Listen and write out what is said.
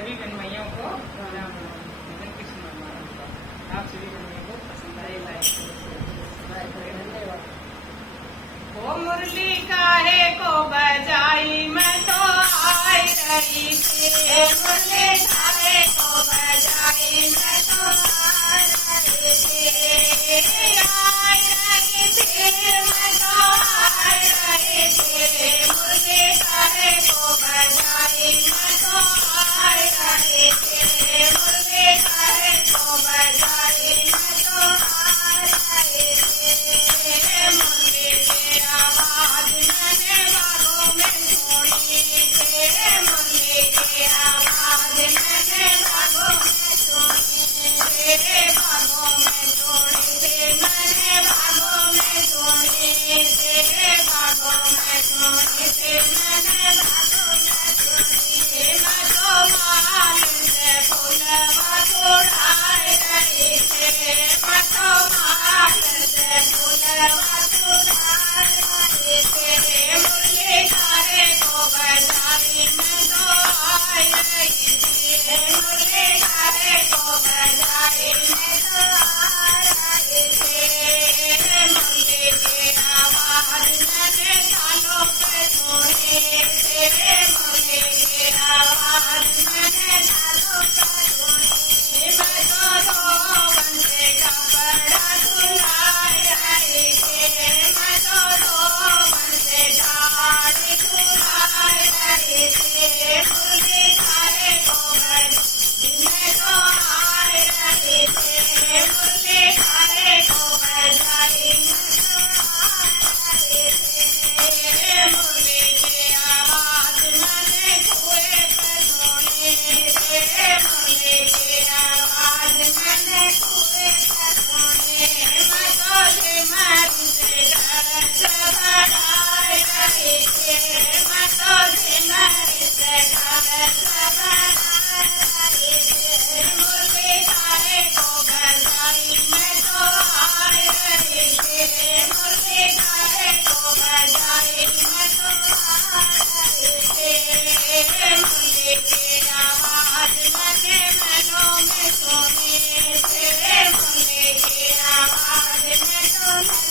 सभी बहन मैयों को राम राम कृष्ण भगवान। आप सभी बहन मैयों को पसंद आए लाइक करें, धन्यवाद। ओ मुरली काहे को बजाई मैं तो आई रही थी, मुरली काहे को बजाई मैं तो आई रही थी, आई रही थी मैं तो आई रही थी, मुरली काहे को बजाई मैं तो आई रही थी, मुरली काहे को बजाई मैं तो आई रही थी, मुरली की आवाज मैंने बागों में सुनी थी, मुरली की आवाज मैंने बागों में सुनी थी, बागों में सुनी थी, मैंने बागों में सुनी थी, बागों में सुनी थी, मैंने बागों में सुनी थी, मैं तो मालिन से फूलवा तोड़ाई रही थी, मैं तो मालिन से फूलवा तोड़ाई रही थी, मुरली काहे को बजाई मैं तो आई रही थी, मुरली काहे को बजाई मैं तो आई रही थी, मुरली की आवाज मैंने कानों पे सुनी थी, मुरली की आवाज मैंने कानों पे सुनी थी, मैं तो रोवन से कपड़ा धुलाई रही थी, मैं तो रोवन से गाड़ी धुलाई रही थी, मुरली काहे को बजाई मैं तो आई रही थी, मुरली काहे को बजाई मैं तो आई रही थी, मुरली की आवाज मैंने कुएं पे सुनी थी, मुरली की आवाज मैंने कुएं पे सुनी, मैं तो झिमरी से गरज बढ़ाई रही थी, मैं तो झिमरी से गरज बढ़ाई रही थी, मुरली काहे को बजाई मैं तो आई रही थी, मुरली काहे को बजाई मैं तो आई रही थी, मुरली की आवाज मैंने मैनों में सुनी थी, मुरली की आवाज मैं तो